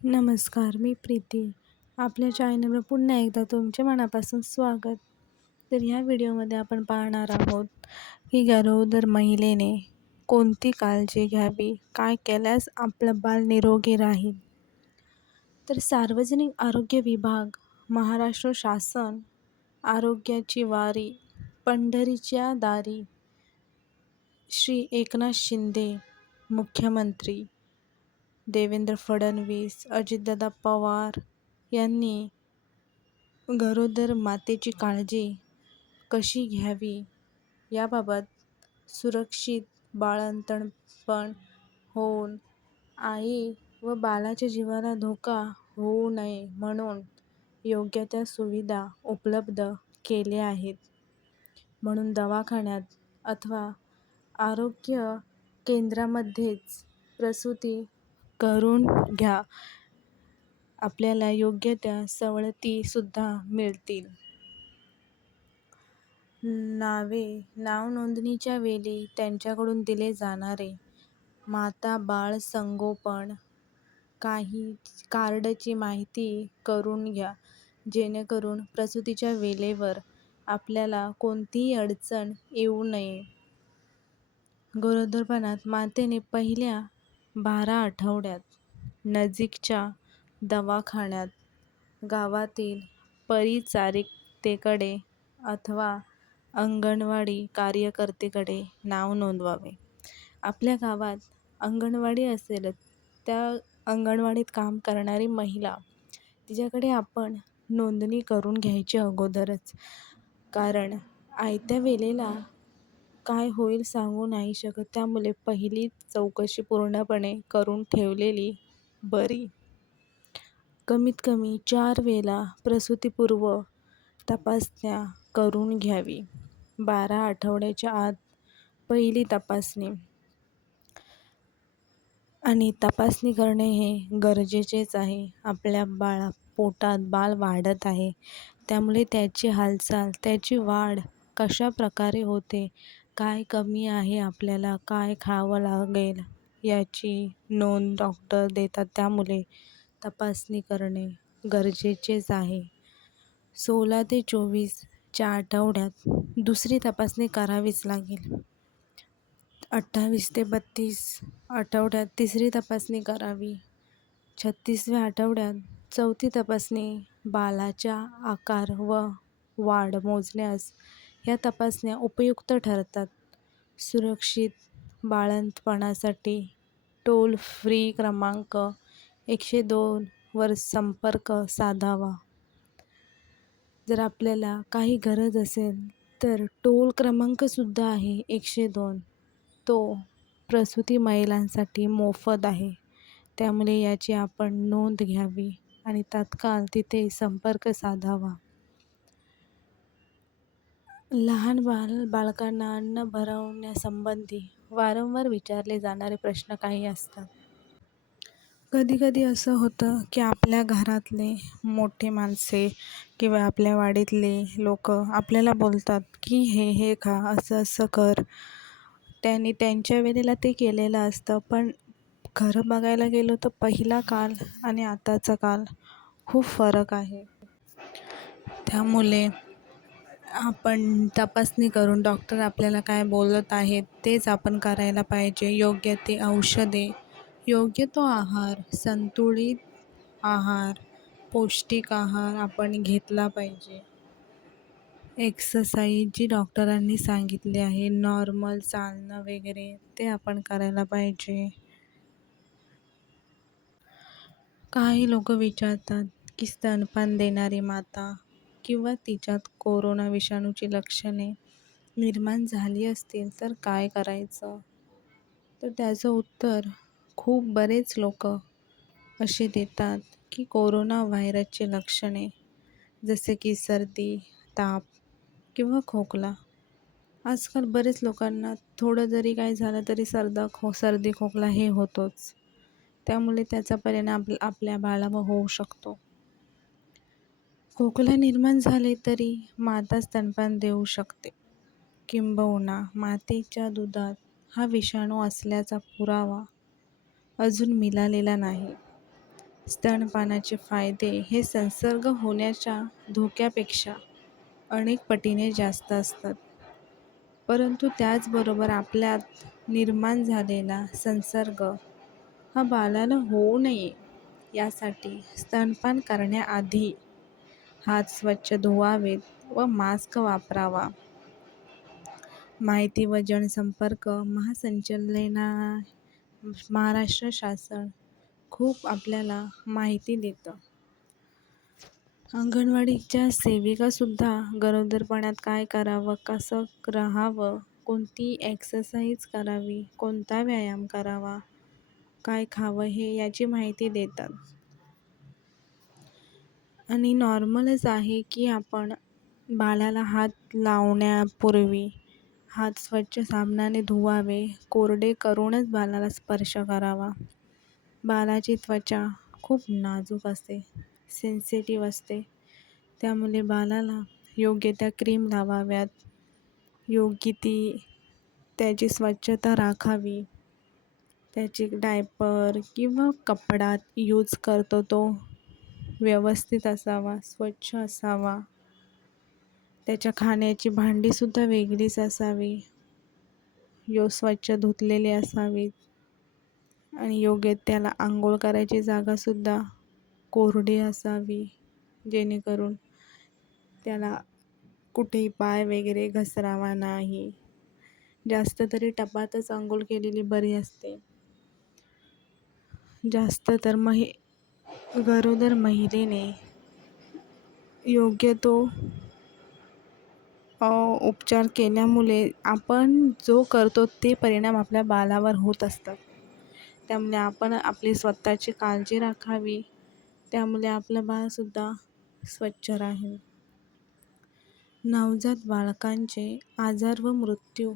नमस्कार, मी प्रीती. आपल्या चॅनलवर पुन्हा एकदा तुमचे मनापासून स्वागत. तर ह्या व्हिडिओमध्ये आपण पाहणार आहोत की गरोदर महिलेने कोणती काळजी घ्यावी, काय केल्यास आपलं बाळ निरोगी राहील. तर सार्वजनिक आरोग्य विभाग, महाराष्ट्र शासन, आरोग्याची वारी, पंढरीच्या दारी, श्री एकनाथ शिंदे मुख्यमंत्री, देवेंद्र फडणवीस, अजितदादा पवार यांनी गरोदर मातेची काळजी कशी घ्यावी याबाबत सुरक्षित बाळंतपण होऊन आई व बाळाच्या जीवाला धोका होऊ नये म्हणून योग्य त्या सुविधा उपलब्ध केल्या आहेत. म्हणून दवाखान्यात अथवा आरोग्य केंद्रामध्येच प्रसूती करून घ्या. आपल्याला योग्य त्या सवलतीसुद्धा मिळतील. नाव नोंदणीच्या वेळी त्यांच्याकडून दिले जाणारे माता बाळ संगोपन कार्डची माहिती करून घ्या, जेणेकरून प्रसूतीच्या वेळेवर आपल्याला कोणतीही अडचण येऊ नये. गरोदरपणात मातेने पहिल्या 12 आठवड्यात नजीकच्या दवाखान्यात, गावातील परिचारिकेकडे अथवा अंगणवाडी कार्यकर्त्याकडे नाव नोंदवावे. आपल्या गावात अंगणवाडी असेल त्या अंगणवाडीत काम करणारी महिला, तिच्याकडे आपण नोंदणी करून घ्यायची अगोदरच. कारण आयत्या वेळेला काय होईल सांगू नाही शकत. त्यामुळे पहिली चौकशी पूर्णपणे करून ठेवलेली बरी. कमीत कमी 4 वेळा प्रसूतीपूर्व तपासण्या करून घ्यावी. 12 आठवड्याच्या आत पहिली तपासणी आणि तपासणी करणे हे गरजेचेच आहे. आपल्या पोटात बाळ वाढत आहे, त्यामुळे त्याची हालचाल, त्याची वाढ कशा प्रकारे होते, काय कमी आहे, आपल्याला काय खावं लागेल याची नोंद डॉक्टर देतात. त्यामुळे तपासणी करणे गरजेचेच आहे. 16 ते 24 च्या आठवड्यात दुसरी तपासणी करावीच लागेल. 28 ते 32 आठवड्यात तिसरी तपासणी करावी. 36व्या आठवड्यात चौथी तपासणी. बाळाचा आकार व वाढ मोजण्यास या तपासण्या उपयुक्त ठरतात. सुरक्षित बाळंतपणासाठी टोल फ्री क्रमांक 102 वर संपर्क साधावा. जर आपल्याला काही गरज असेल तर टोल क्रमांकसुद्धा आहे 102. तो प्रसूती महिलांसाठी मोफत आहे. त्यामुळे याची आपण नोंद घ्यावी आणि तात्काळ तिथे संपर्क साधावा. लहान बालकांना अन्न भरवण्यासंबंधी वारंवार विचारले जाणारे प्रश्न काही असतात. कधी असं होतं की आपल्या घरातले मोठे माणसे किंवा आपल्या वाडीतले लोक आपल्याला बोलतात की हे खा, असं कर. त्यांनी त्यांच्या वेळेला ते केलेलं असतं. पण खरं बघायला गेलो तर पहिला काळ आणि आताचा काळ खूप फरक आहे. त्यामुळे आपण तपासणी करून डॉक्टर आपल्याला काय बोलत आहेत तेच आपण करायला पाहिजे. योग्य ते औषधे, योग्य तो आहार, संतुलित आहार, पौष्टिक आहार आपण घेतला पाहिजे. एक्सरसाइज जी डॉक्टरांनी सांगितली आहे, नॉर्मल चालणं वगैरे ते आपण करायला पाहिजे. काही लोक विचारतात की स्तनपान देणारी माता किंवा तिच्यात कोरोना विषाणूची लक्षणे निर्माण झाली असतील तर काय करायचं? तर त्याचं उत्तर खूप बरेच लोक असे देतात की कोरोना व्हायरसची लक्षणे जसे की सर्दी, ताप किंवा खोकला. आजकाल बरेच लोकांना थोडं जरी काय झालं तरी सर्दी खोकला हे होतोच. त्यामुळे त्याचा परिणाम आपल्या बाळावर होऊ शकतो. खोकला निर्माण झाले तरी माता स्तनपान देऊ शकते. किंबहुना मातेच्या दुधात हा विषाणू असल्याचा पुरावा अजून मिळालेला नाही. स्तनपानाचे फायदे हे संसर्ग होण्याच्या धोक्यापेक्षा अनेक पटीने जास्त असतात. परंतु त्याचबरोबर आपल्यात निर्माण झालेला संसर्ग हा बाळाला होऊ नये यासाठी स्तनपान करण्याआधी हात स्वच्छ धुवावेत व मास्क वापरावा. माहिती व जनसंपर्क महासंचालनालय महाराष्ट्र शासन खूप आपल्याला माहिती देतं. अंगणवाडीच्या सेविकासुद्धा गरोदरपणात काय करावं, कसं राहावं, कोणती एक्सरसाइज करावी, कोणता व्यायाम करावा, काय खावं हे याची माहिती देतात. आणि नॉर्मलच आहे की आपण बाळाला हात लावण्यापूर्वी हात स्वच्छ साबणाने धुवावे, कोरडे करूनच बाळाला स्पर्श करावा. बाळाची त्वचा खूप नाजूक असते, सेन्सिटिव्ह असते. त्यामुळे बाळाला योग्य त्या क्रीम लावाव्यात, योग्य ती त्याची स्वच्छता राखावी. त्याची डायपर किंवा कपडा यूज करतो तो व्यवस्थित असावा, स्वच्छ असावा. त्याच्या खाण्याची भांडीसुद्धा वेगळीच असावी, स्वच्छ धुतलेली असावीत. आणि योग्य त्याला अंघोळ करायची जागासुद्धा कोरडी असावी, जेणेकरून त्याला कुठेही पाय वगैरे घसरावा नाही. जास्त तरी टबातच अंघोळ केलेली बरी असते. जास्त तर गरोदर महिलेने योग्य तो उपचार केल्यामुळे आपण जो करतो ते परिणाम आपल्या बाळावर होत असतात. त्यामुळे आपण आपली स्वतःची काळजी राखावी. त्यामुळे आपलं बाळसुद्धा स्वच्छ राहील. नवजात बालकांचे आजार व मृत्यू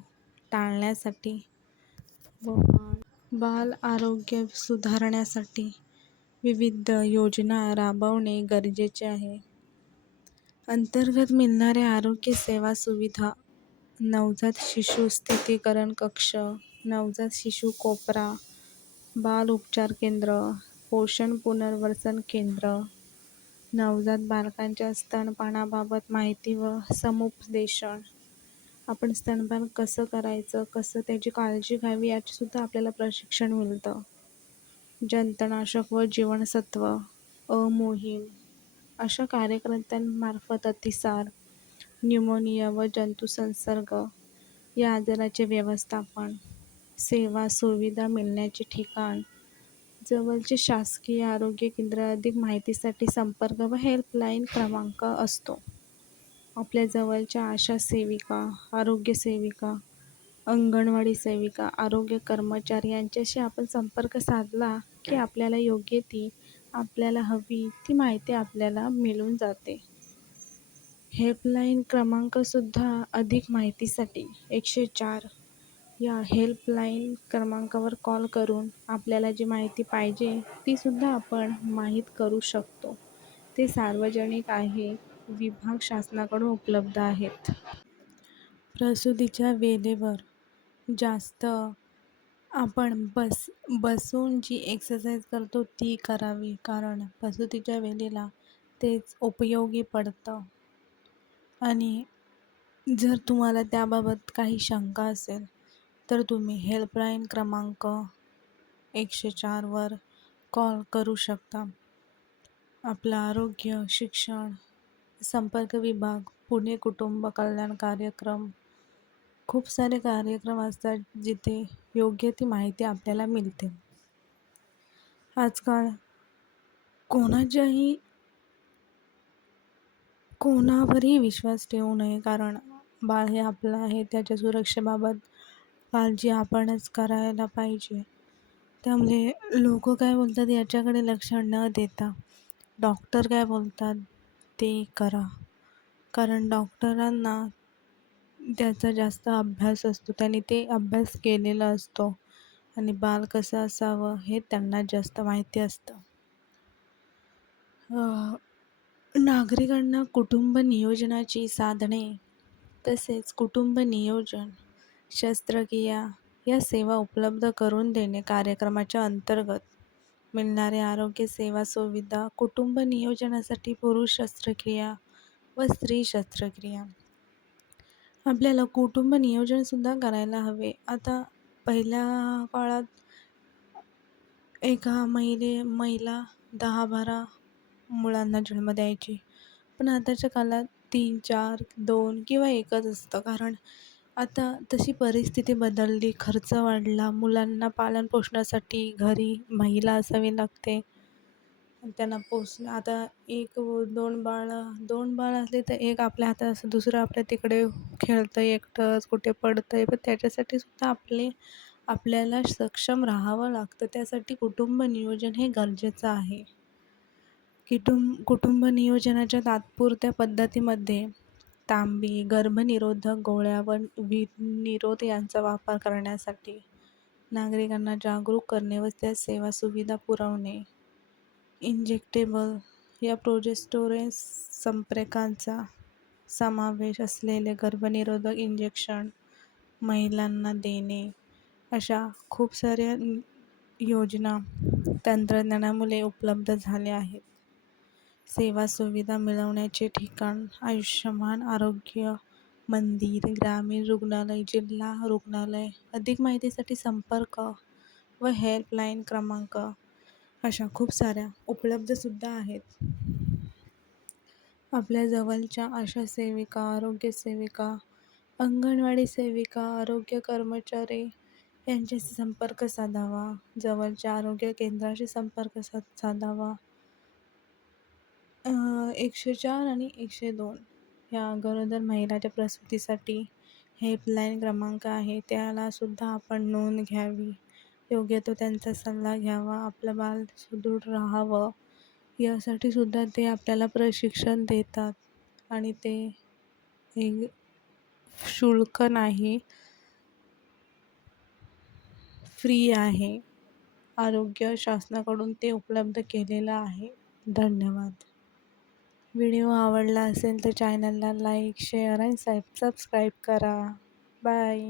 टाळण्यासाठी व बाल आरोग्य सुधारण्यासाठी विविध योजना राबवणे गरजेचे आहे. अंतर्गत मिळणाऱ्या आरोग्य सेवा सुविधा, नवजात शिशु स्थितीकरण कक्ष, नवजात शिशु कोपरा, बाल उपचार केंद्र, पोषण पुनर्वसन केंद्र, नवजात बालकांच्या स्तनपानाबाबत माहिती व समुपदेशन, आपण स्तनपान कसं करायचं, कसं त्याची काळजी घ्यावी याचीसुद्धा आपल्याला प्रशिक्षण मिळतं. जंतनाशक व जीवनसत्व मोहीम अशा कार्यकर्त्यांमार्फत अतिसार, न्यूमोनिया व जंतुसंसर्ग या आजाराचे व्यवस्थापन, सेवा सुविधा मिळण्याचे ठिकाण, जवळचे शासकीय आरोग्य केंद्र. अधिक माहितीसाठी संपर्क व हेल्पलाईन क्रमांक असतो. आपल्या जवळच्या आशा सेविका, आरोग्य सेविका, अंगणवाडी सेविका, आरोग्य कर्मचारी यांच्याशी आपण संपर्क साधला की आपल्याला योग्य ती आपल्याला हवी ती माहिती आपल्याला मिळून जाते. हेल्पलाईन क्रमांकसुद्धा अधिक माहितीसाठी 104 या हेल्पलाईन क्रमांकावर कॉल करून आपल्याला जी माहिती पाहिजे तीसुद्धा आपण माहीत करू शकतो. ते सार्वजनिक आहे, विभाग शासनाकडून उपलब्ध आहेत. प्रसूतीच्या वेळेवर जास्त आपण बसून जी एक्सरसाइज करतो ती करावी, कारण प्रसूतीच्या वेळेला तेच उपयोगी पडतं. आणि जर तुम्हाला त्याबाबत काही शंका असेल तर तुम्ही हेल्पलाईन क्रमांक 104 वर कॉल करू शकता. आपलं आरोग्य, शिक्षण, संपर्क विभाग, पुणे कुटुंब कल्याण कार्यक्रम, खूप सारे कार्यक्रम असतात जिथे योग्य ती माहिती आपल्याला मिळते. आजकाल कोणावरही विश्वास ठेवू नये, कारण बाळ हे आपलं आहे. त्याच्या सुरक्षेबाबत काळजी आपणच करायला पाहिजे. त्यामुळे लोक काय बोलतात याच्याकडे लक्ष न देता डॉक्टर काय बोलतात ते करा, कारण डॉक्टरांना त्याचा जास्त अभ्यास असतो. त्यांनी ते अभ्यास केलेला असतो आणि बाळ कसं असावं हे त्यांना जास्त माहिती असतं. नागरिकांना कुटुंब नियोजनाची साधने तसेच कुटुंब नियोजन, शस्त्रक्रिया या सेवा उपलब्ध करून देणे कार्यक्रमाच्या अंतर्गत मिळणारे आरोग्य सेवा सुविधा, कुटुंब नियोजनासाठी पुरुष शस्त्रक्रिया व स्त्री शस्त्रक्रिया. आपल्याला कुटुंब नियोजनसुद्धा करायला हवे. आता पहिल्या काळात एका महिला 10-12 मुलांना जन्म द्यायची. पण आताच्या काळात 3, 4, 2 किंवा 1च असतं. कारण आता तशी परिस्थिती बदलली, खर्च वाढला, मुलांना पालनपोषणासाठी घरी महिला असावी लागते. त्यांना आता 2 बाळ असले तर एक आपल्या हातात असतं, दुसरं आपल्या तिकडे खेळतंय एकटंच, कुठे पडतंय. पण त्याच्यासाठी सुद्धा आपल्याला सक्षम राहावं लागतं. त्यासाठी कुटुंब नियोजन हे गरजेचं आहे. कुटुंब नियोजनाच्या तात्पुरत्या पद्धतीमध्ये तांबी, गर्भनिरोधक गोळ्या व विनिरोध यांचा वापर करण्यासाठी नागरिकांना जागरूक करणे व त्या सेवा सुविधा पुरवणे. इंजेक्टेबल या प्रोजेस्टेरॉन संप्रेरकांचा समावेश असलेले गर्भनिरोधक इंजेक्शन महिलांना देणे, अशा खूप साऱ्या योजना तंत्रज्ञानामुळे उपलब्ध झाल्या आहेत. सेवा सुविधा मिळवण्याचे ठिकाण आयुष्यमान आरोग्य मंदिर, ग्रामीण रुग्णालय, जिल्हा रुग्णालय. अधिक माहितीसाठी संपर्क व हेल्पलाईन क्रमांक अशा खूप साऱ्या उपलब्धसुद्धा आहेत. आपल्या जवळच्या आशा सेविका, आरोग्य सेविका, अंगणवाडी सेविका, आरोग्य कर्मचारी यांच्याशी संपर्क साधावा. जवळच्या आरोग्य केंद्राशी संपर्क साधावा. 104 आणि 102 या गरोदर महिलाच्या प्रसूतीसाठी हेल्पलाईन क्रमांक आहे. त्याला सुद्धा आपण नोंद घ्यावी. योग्य तो त्यांचा सल्ला घ्यावा. आपलं बाळ सुदृढ राहावं यासाठी सुद्धा ते आपल्याला प्रशिक्षण देतात आणि ते एक शुल्क नाही, फ्री आहे. आरोग्य शासनाकडून ते उपलब्ध केलेलं आहे. धन्यवाद. व्हिडिओ आवडला असेल तर चॅनलला लाईक, शेअर आणि सबस्क्राईब करा. बाय.